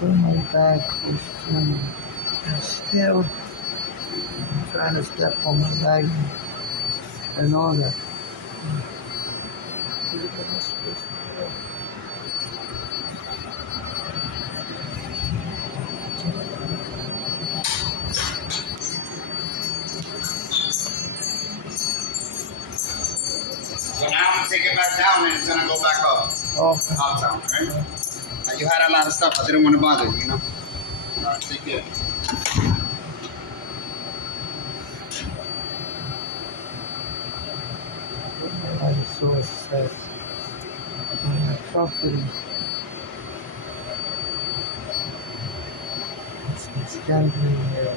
Put my back close to me. And still trying to step on my leg and all that. So now take it back down and it's gonna go back up. Okay. Uptown, right? Now you had a lot of stuff. I didn't want to bother you, you know? Alright, take care. I'm so obsessed with my property. It's gambling here.